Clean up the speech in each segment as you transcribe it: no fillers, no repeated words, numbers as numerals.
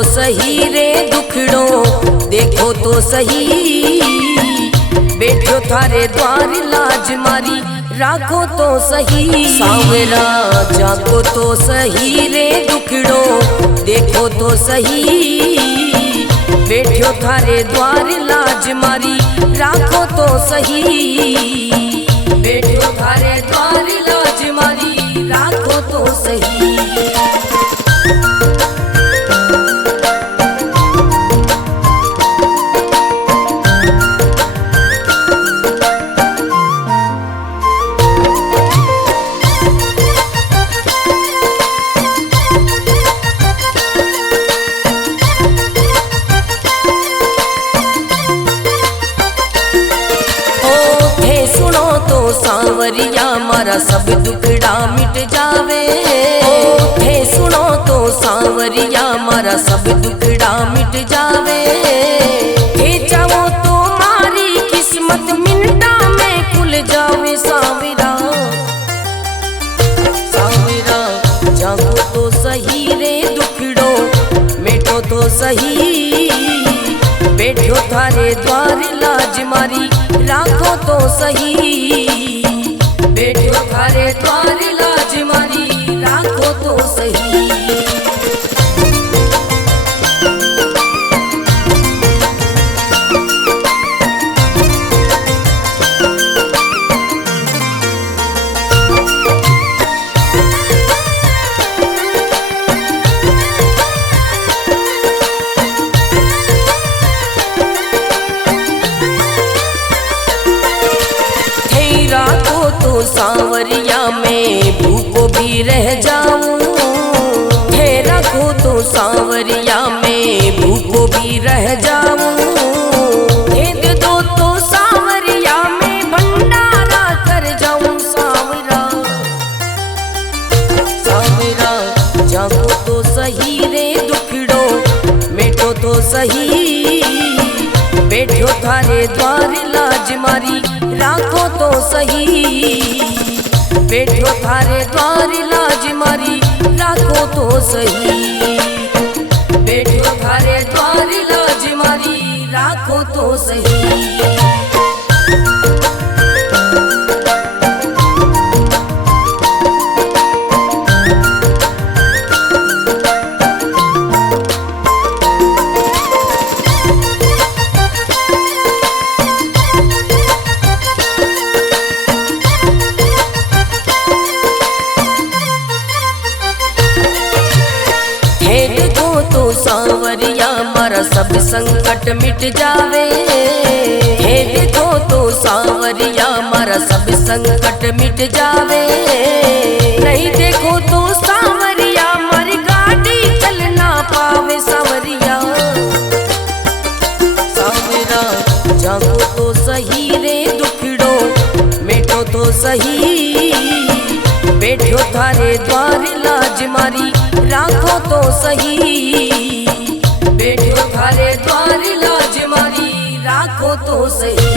तो सही रे दुखड़ो, देखो तो सही बैठो थारे द्वार लाज मारी, राखो तो सही सांवरा। जागो तो सही रे दुखड़ो, देखो तो सही बैठो थारे द्वार लाज मारी, राखो तो सही बैठो थारे द्वार लाज मारी, राखो तो सही। सांवरिया मारा सब दुखड़ा मिट जावे, थे सुनो तो सांवरिया मारा सब दुखड़ा मिट जावे। थे चाहो तो मारी किस्मत मिनटा में खुल जावे सांवरा। सांवरा जागो तो सही रे दुखड़ो, मिटो तो सही बैठो थारे द्वार लाज मारी, राखो तो सही बैठो थारे द्वार लाज मारी, राखो तो सही। सांवरिया में भूखो भी रह जाऊं, थे रखो तो सांवरिया में भूखो भी रह जाऊं। भेद दो तो सांवरिया में भंडारा कर जाऊं सांवरा। सांवरा जागो तो सही रे दुखड़ो, मिटो तो सही बैठो थारे द्वार लाज मारी, राखो तो सही बैठो थारे द्वार लाज मारी, राखो तो सही बैठो थारे द्वार लाज मारी, राखो तो सही। सांवरिया मारा सब संकट मिट जावे, हे देखो तो सांवरिया मारा सब संकट मिट जावे। नहीं देखो तो सांवरिया मारी गाड़ी चल ना पावे सांवरिया। सांवरा जागो तो सही रे दुखड़ो, मिटो तो सही बैठो थारे द्वार लाज मारी, राखो तो सही बैठो थारे द्वार लाज मारी, राखो तो सही।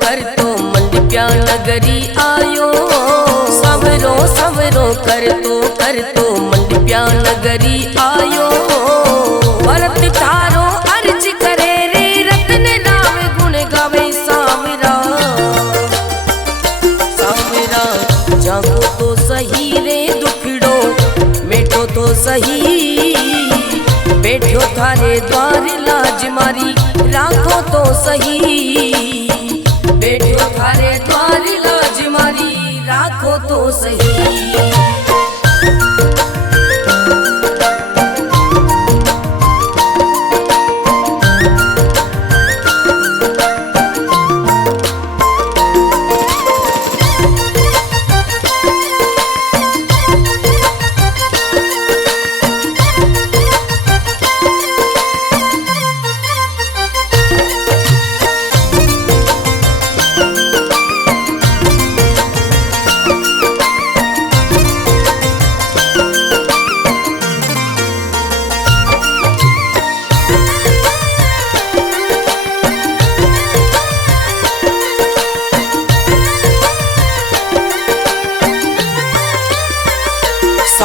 कर तो मंडप्या नगरी आयो, सवरो सवरो कर तो मंडप्या नगरी आयो। भरत थारो अर्ज करे रे रतन नाम गुण गावे सांवरा। सांवरा जागो तो सही रे दुखड़ो, मिटो तो सही बैठो थारे द्वार लाज मारी, राखो तो सही बैठो थारे द्वार लाज मारी, राखो तो सही।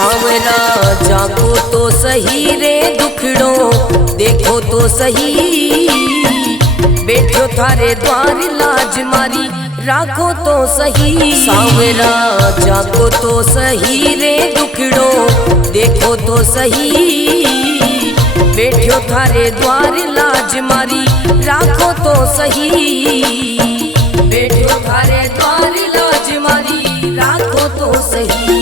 सांवरा जागो तो सही रे दुखड़ो देखो तो सही, बैठो थारे द्वार लाज मारी राखो तो सही। सांवरा जागो तो सही रे दुखड़ो देखो तो सही, बैठो थारे द्वार लाज मारी राखो तो सही, बैठो थारे द्वार लाज मारी राखो तो सही।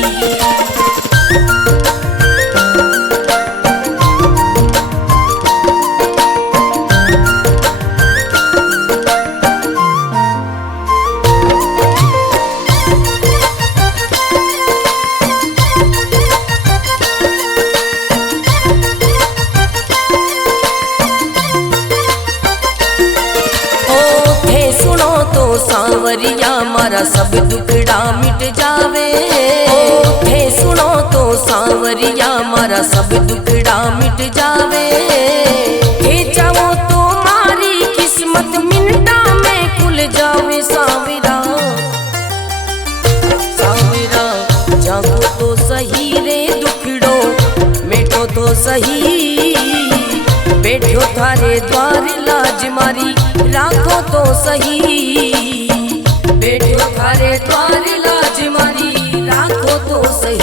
सांवरिया मारा सब दुखड़ा मिट जावे, थे सुनो तो सांवरिया मारा सब दुखड़ा मिट जावे, थे चाहो तो मारी किस्मत मिनटा में खुल जावे। सांवरा सांवरा जागो तो सही रे दुखड़ो मिटो तो सही, बैठो थारे द्वार लाज मारी राखो तो सही, बैठो थारे द्वार लाज मारी राखो तो सही।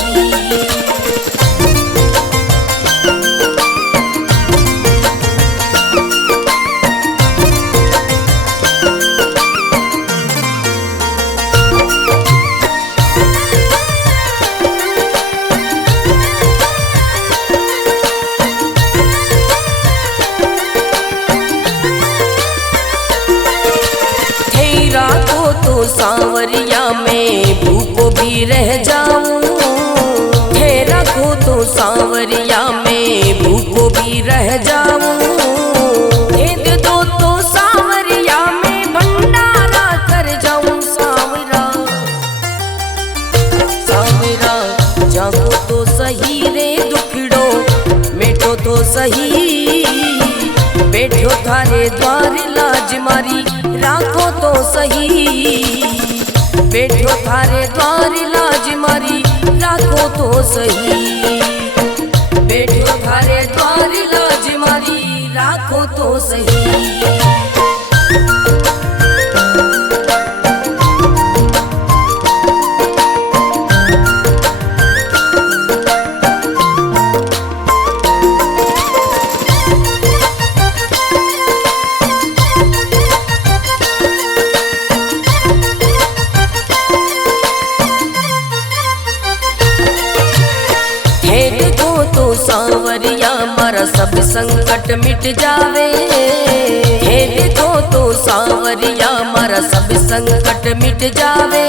सांवरिया में भूखो भी रह जाऊं, हे रखो तो सांवरिया में भूखो भी रह जाऊं, दे दो तो सांवरिया में भंडारा कर जाऊं। सांवरा सांवरा जागो तो सही रे दुखड़ो मिटो तो सही, बैठो थारे द्वार लाज मारी राखो तो सही, बैठो थारे द्वार लाज मारी राखो तो सही, बैठो थारे द्वार लाज मारी राखो तो सही। सांवरिया मारा सब संकट मिट जावे, हे देखो तो सांवरिया मारा सब संकट मिट जावे,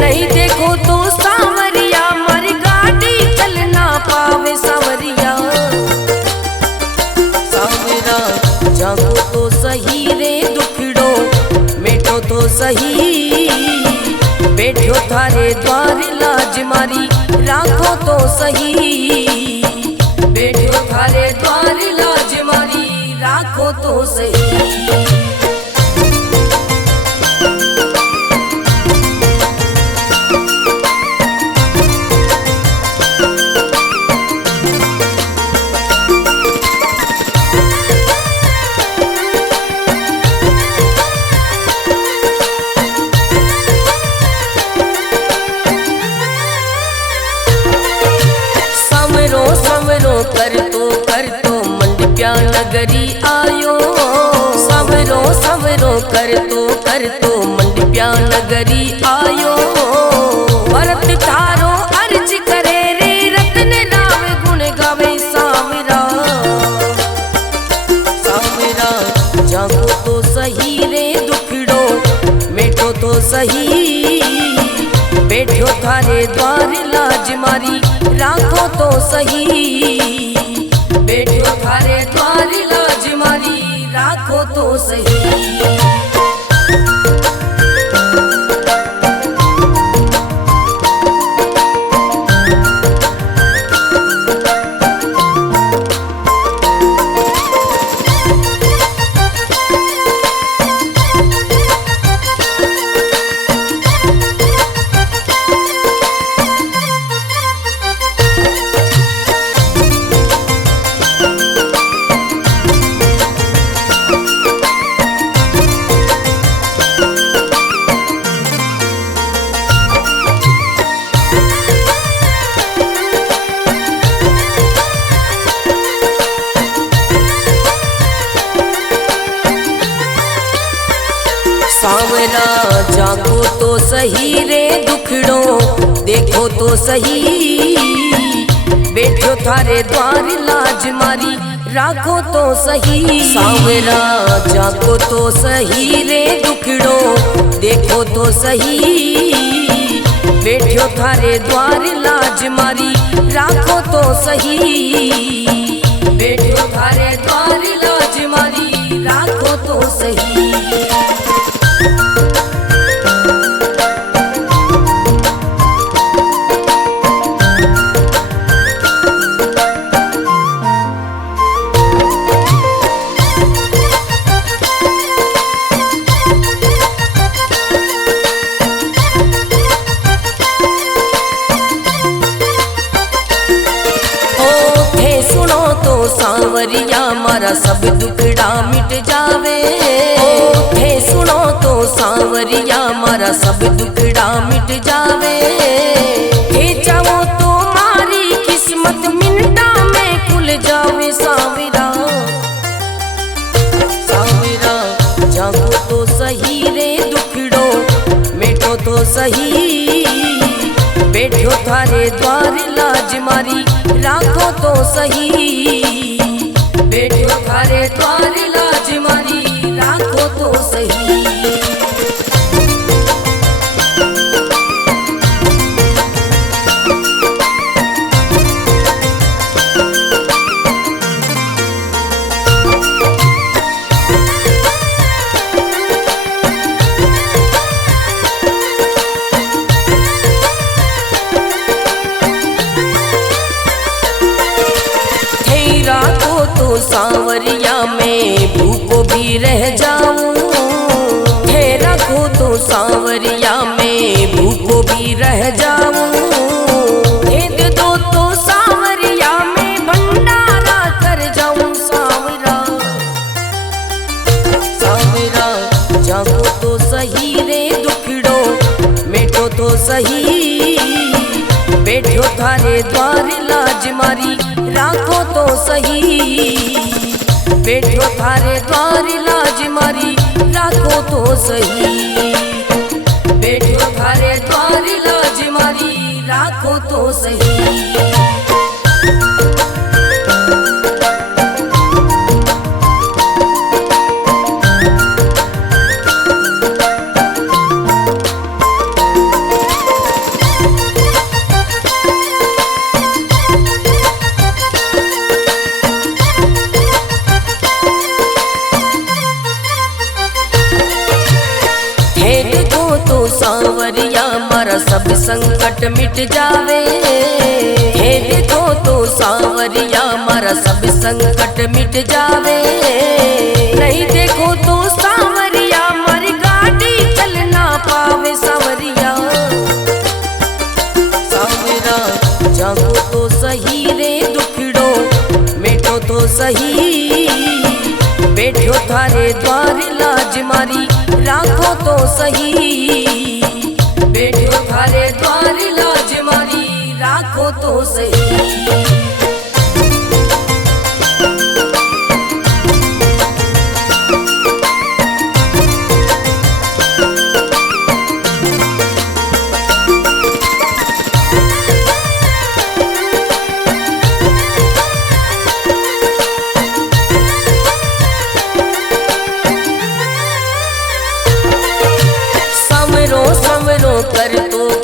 नहीं देखो तो सांवरिया मारी गाड़ी चल ना पावे। सांवरिया सांवरा जागो तो सही रे दुखड़ो मिटो तो सही, बैठो थारे द्वार लाज मारी राखो तो सही, बैठो थारे द्वार लाज मारी राखो तो सही। कर तो मंडप्या नगरी आयो, सवरो सवरो कर तो मंडप्या नगरी आयो, भरत थारो अर्ज करे रे रतन राम गुण गावे। सांवरा सांवरा जागो तो सही रे दुखड़ो मिटो तो सही, बैठो थारे द्वार लाज मारी राखो तो सही, बैठो थारे द्वार लाज मारी राखो तो सही। तो सही रे दुखड़ो देखो तो सही, बैठो थारे द्वार लाज मारी राखो तो सही। सांवरा जाको तो सही रे दुखड़ो देखो तो सही, बैठो थारे द्वार लाज मारी राखो तो सही, बैठो थारे द्वार लाज मारी राखो तो सही। सांवरिया मारा सब दुखड़ा मिट जावे, थे सुनो तो सांवरिया मारा सब दुखड़ा मिट जावे। थे चाहो तो मारी किस्मत मिनटा में खुल जावे। सांवरा सांवरा जागो तो सही रे दुखड़ो मिटो तो सही, बैठो थारे द्वार लाज मारी राखो तो सही, बैठो थारे द्वार लाज मारी राखो तो सही। सांवरिया में भूखो भी रह जाऊं, थे रखो तो सांवरिया में भूखो भी रह जाऊं। भेद दो तो सांवरिया में भंडारा कर जाऊं। सांवरा सांवरा जागो तो सही रे दुखड़ो मिटो तो सही, बैठो थारे द्वार लाज मारी राखो तो सही, बैठो थारे द्वार लाज मारी राखो तो सही, बैठो थारे द्वार लाज मारी राखो तो सही। सांवरिया मारा सब संकट मिट जावे, हे देखो तो सांवरिया मारा सब संकट मिट जावे। नहीं देखो तो सांवरिया मारी गाड़ी चल ना पावे। सांवरिया सांवरा जागो तो सही रे दुखड़ो मिटो तो सही, बैठो थारे द्वार लाज मारी राखो तो सही, बैठो थारे द्वार लाज मारी राखो तो सही।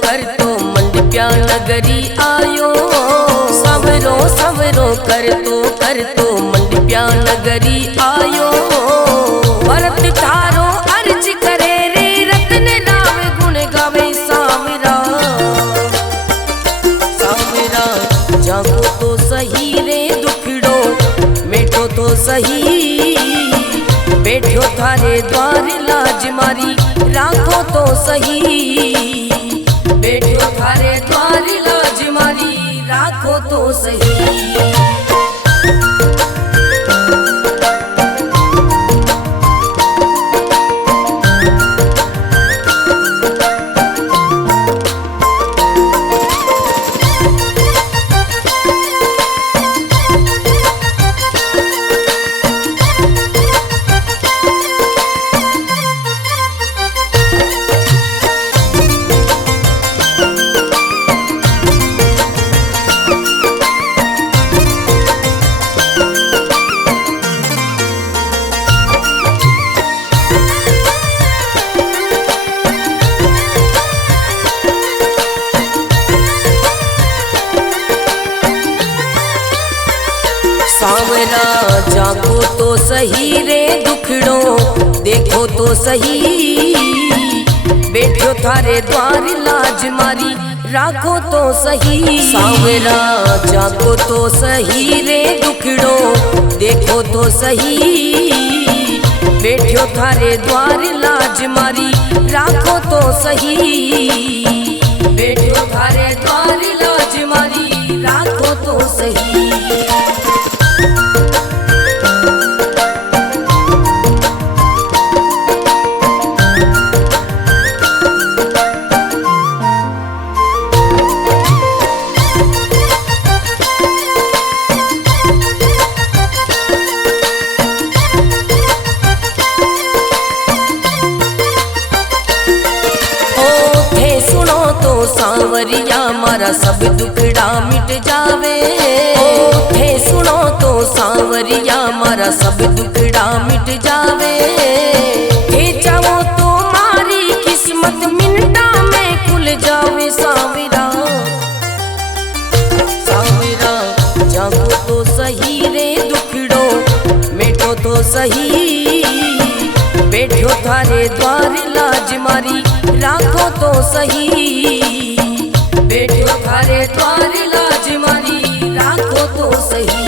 कर तो मंडप्या नगरी आयो, सवरो सवरो कर तो मंडप्या नगरी आयो। भरत थारो अर्ज करे रे रतन राव गुण गावे। सांवरा सांवरा जागो तो सही रे दुखड़ो मिटो तो सही, बैठो थारे द्वार लाज मारी राखो तो सही, बैठो थारे द्वार लाज मारी राखो तो सही। सही रे दुखड़ो देखो तो सही, बैठो थारे द्वार लाज मारी राखो तो सही। सांवरा जाको तो सही रे दुखड़ो देखो तो सही, बैठो थारे द्वार लाज मारी राखो तो सही, बैठो थारे द्वार लाज मारी राखो तो सही। सांवरिया मारा सब दुखड़ा मिट जावे, थे सुनो तो सांवरिया मारा सब दुखड़ा मिट जावे, थे चाहो तो मारी किस्मत मिनटा में खुल जावे। सांवरा सांवरा जागो तो सही रे दुखड़ो मिटो तो सही, बैठो थारे द्वार लाज मारी राखो तो सही, बैठो थारे द्वार लाज मारी राखो तो सही।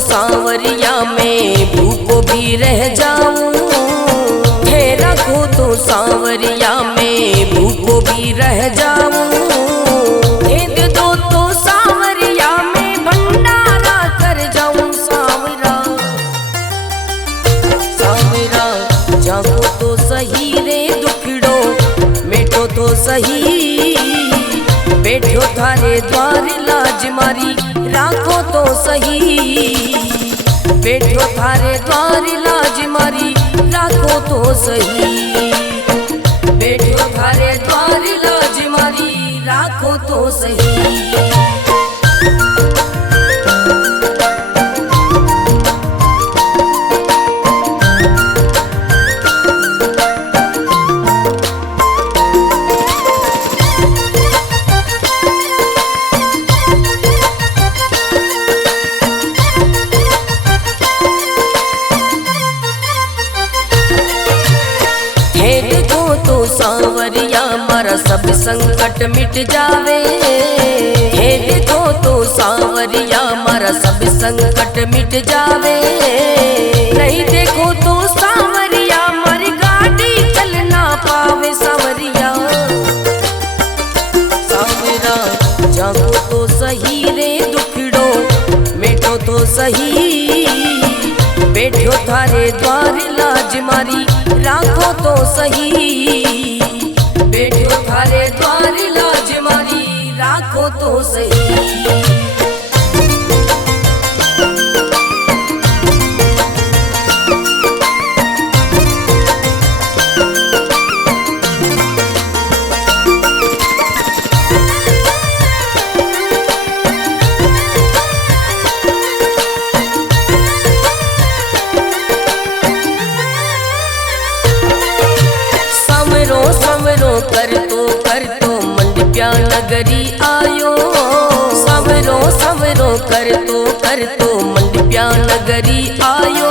सांवरिया में भूखो भी रह जाऊं, थे रखो तो सांवरिया में भूखो भी रह जाऊं, दे दो तो सांवरिया में भंडारा कर जाऊं। सांवरा सांवरा जागो तो सही रे दुखड़ो मिटो तो सही, बैठो थारे द्वार लाज मारी राखो तो सही, बैठो थारे द्वार लाज मारी राखो तो सही, बैठो थारे द्वार लाज मारी राखो तो सही। सांवरिया मारा सब संकट मिट जावे, हे देखो तो सांवरिया मारा सब संकट मिट जावे, नहीं देखो तो सांवरिया मारी गाड़ी चल ना पावे। सांवरिया सांवरा जागो तो सही रे दुखड़ो मिटो तो सही, बैठो थारे द्वार लाज मारी राखो तो सही, बैठो थारे द्वार लाज मारी राखो तो सही। कर तो मंडप्या नगरी आयो, सवरो सवरो कर तो मंडप्या नगरी आयो,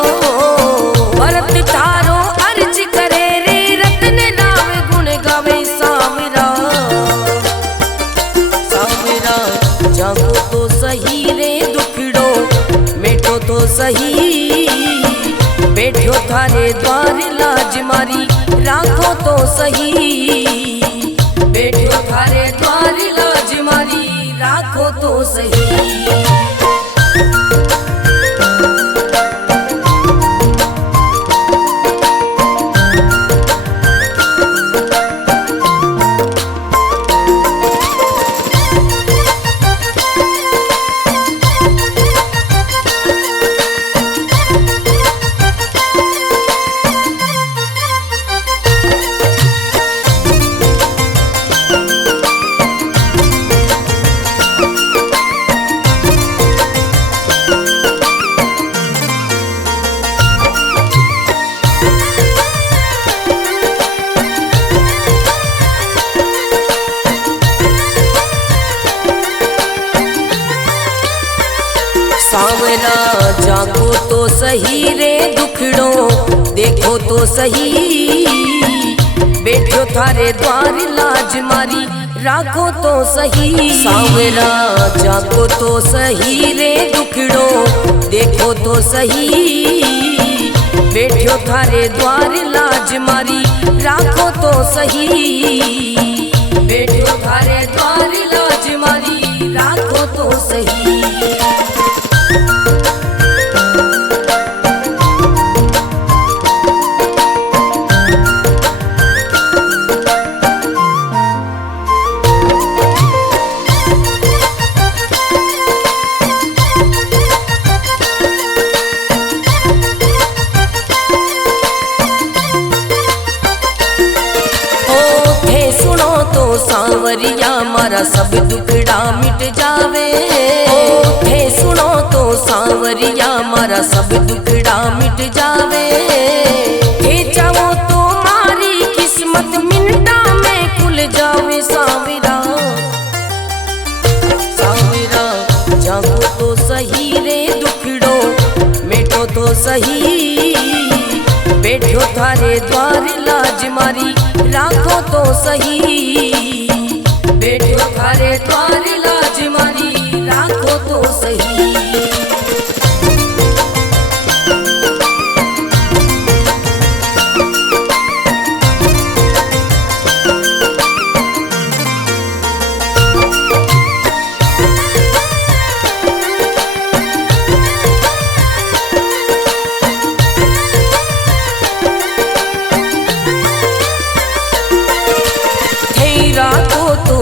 भरत थारो अर्ज करे रे रत्न राव गुण गावे। सांवरा सांवरा जागो तो सही रे दुखड़ो मिटो तो सही, बैठो थारे द्वार लाज मारी राखो तो सही, बैठो थारे द्वार लाज मारी राखो तो सही। सही रे दुखड़ो देखो तो सही, बैठो थारे द्वार लाज मारी राखो तो सही। सांवरा जागो तो सही रे दुखड़ो देखो तो सही, बैठो थारे द्वार लाज मारी राखो तो सही, बैठो थारे द्वार लाज मारी राखो तो सही। सांवरिया मारा सब दुखड़ा मिट जावे, हे सुनो तो सांवरिया मारा सब दुखड़ा मिट जावे, हे चाहो तो मारी किस्मत मिनटा में खुल जावे। सांवरा सांवरा जागो तो सही रे दुखड़ो मिटो तो सही, बैठो थारे द्वार लाज मारी राखो तो सही, बैठो थारे द्वार लाज मारी राखो तो सही।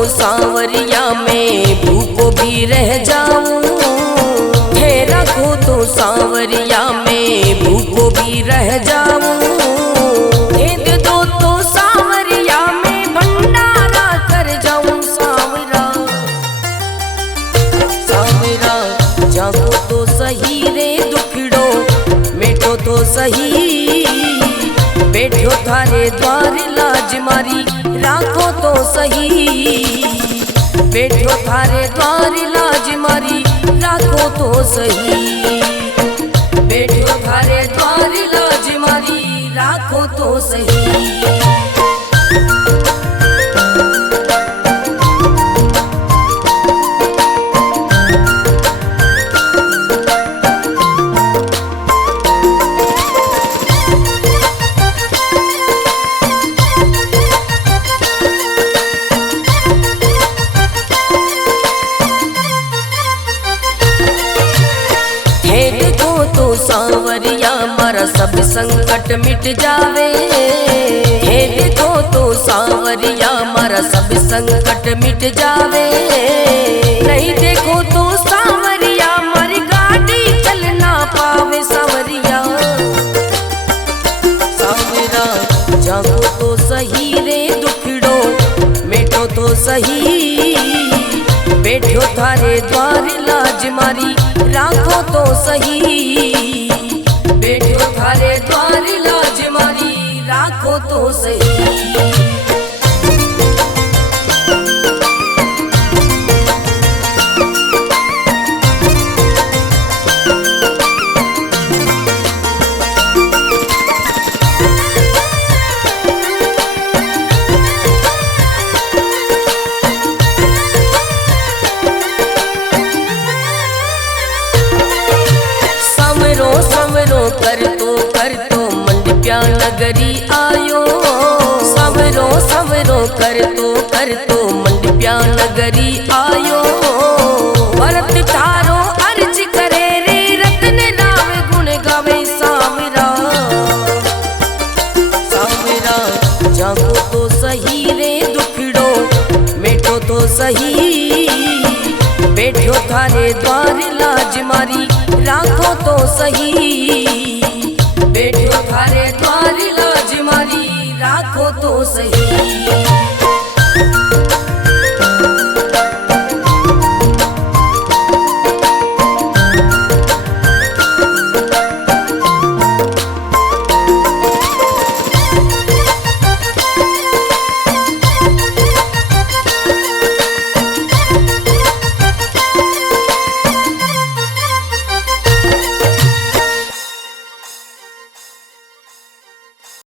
सांवरिया में भूखो भी रह जाऊं, हे रखो तो सांवरिया में भूखो भी रह जाऊं, हे दे दो तो सांवरिया में भंडारा कर जाऊं। सांवरा सांवरा जागो तो सही रे दुखड़ो मिटो तो सही, बैठो थारे द्वार लाज मारी राखो तो सही, बैठो थारे द्वार लाज मारी राखो तो सही, बैठो थारे द्वार लाज मारी राखो तो सही। सांवरिया मारा सब संकट मिट जावे, हे देखो तो सांवरिया मारा सब संकट मिट जावे, नहीं देखो तो सांवरिया मारी गाड़ी चल ना पावे। सांवरिया सांवरा जागो तो सही रे दुखड़ो मिटो तो सही, बैठो थारे द्वार लाज मारी राखो तो सही, बैठो थारे द्वार लाज मारी राखो तो सही। कर तो मंडप्या नगरी आयो, सवरो सवरो कर तो मंडप्या नगरी आयो, भरत थारो अर्ज करे रे रतन नाम गुण गावे। सांवरा सांवरा जागो तो सही रे दुखड़ो मिटो तो सही, बैठो थारे द्वार लाज मारी राखो तो सही,